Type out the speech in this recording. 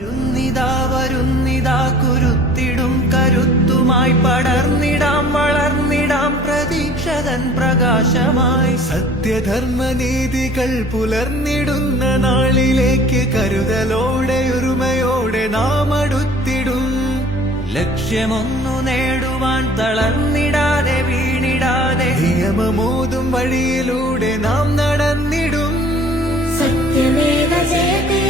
വരുന്നിതാ കുരുത്തിടും കരുത്തുമായി പടർന്നിടാം വളർന്നിടാം പ്രതീക്ഷതൻ പ്രകാശമായി സത്യധർമ്മനീതികൾ പുലർന്നിടുന്ന നാളിലേക്ക് കരുതലോടെ ഒരുമയോടെ നാം അടുത്തിടും ലക്ഷ്യമൊന്നു നേടുവാൻ തളർന്നിടാതെ വീണിടാതെ നിയമമോതും വഴിയിലൂടെ നാം നടന്നിടും സത്യമേവ ജയതേ